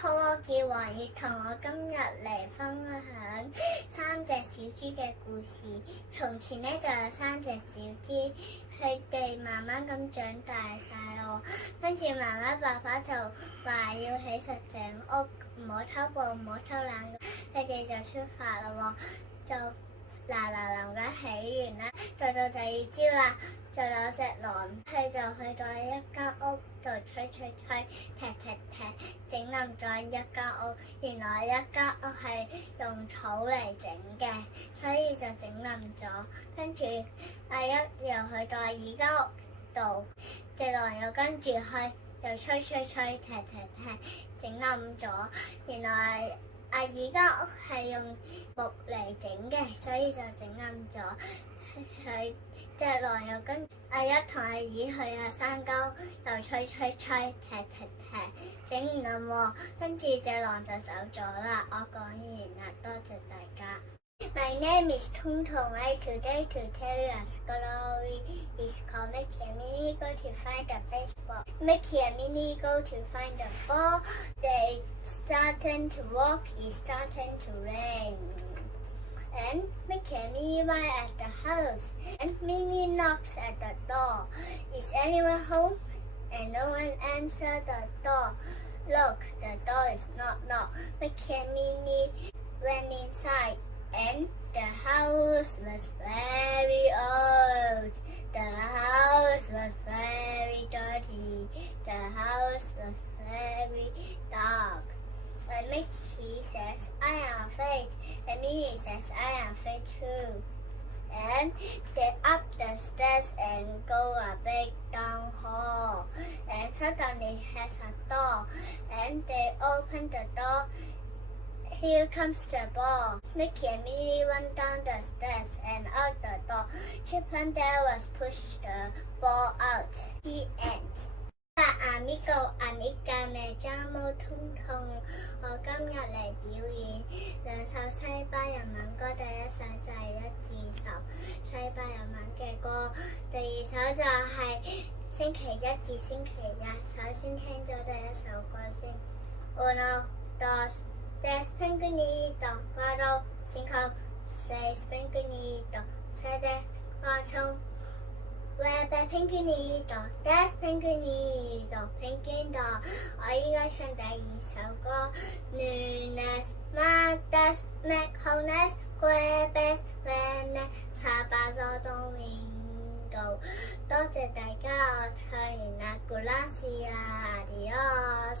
好，我叫黃奕彤，我今日嚟分享三隻小豬嘅故事。從前呢，就有三隻小豬，佢哋慢慢咁長大晒咯。跟住媽媽爸爸就話要起實淨屋，唔好偷步，唔好偷懶，佢哋就出發咯。就嗱臨咁起完啦，到第二朝啦，就有隻狼，佢就去到一間屋度吹，踢，整冧咗一間屋。原來一間屋係用草嚟整嘅，所以就整冧咗。跟住阿一又去到二間屋度，隻狼又跟住去，又吹，踢，整冧咗。原來二間屋係用木嚟整嘅，所以就整冧咗。佢隻狼又跟阿一同阿二去山溝，又吹，踢，整唔冧喎。跟住隻狼就走咗啦。我講完啦，多謝大家。My name is Tung Tung. I today to tell you a story. It's called Mickey and Minnie go to find the baseball. Mickey and Minnie go to find the ball. They starting to walk. It's starting to rain. And Mickey and Minnie arrive at the house. And Minnie knocks at the door. Is anyone home? And no one answers the door. Look, the door is not locked. Mickey and Minnie went inside. And the house was very old. The house was very dirty. The house was very dark. And Mickey says, I am afraid. And Minnie says, I am afraid too. And they up the stairs and go a big down hall. And suddenly has a door. And they open the door. Here comes the ball. Mickey and Minnie run down the stairs and out the door. Chip and Dale was pushed the ball out. The end. Amigo, amiga, me llamo Tung Tung。我今日嚟表演兩首西班牙文歌，第一首就係一字首西班牙文嘅歌，第二首就係星期一至星期日。首先聽咗第一首歌先。Uno, dos, tres, pinguinito, cuatro, cinco, seis, pinguinito, siete, ocho, nueve, pinguinito, diez, pinguinito, pinguinito。我依家唱第二首歌。Lunes, martes, miércoles, jueves, viernes, sábado, domingo。多謝大家，我唱完啦，Gracias，adiós。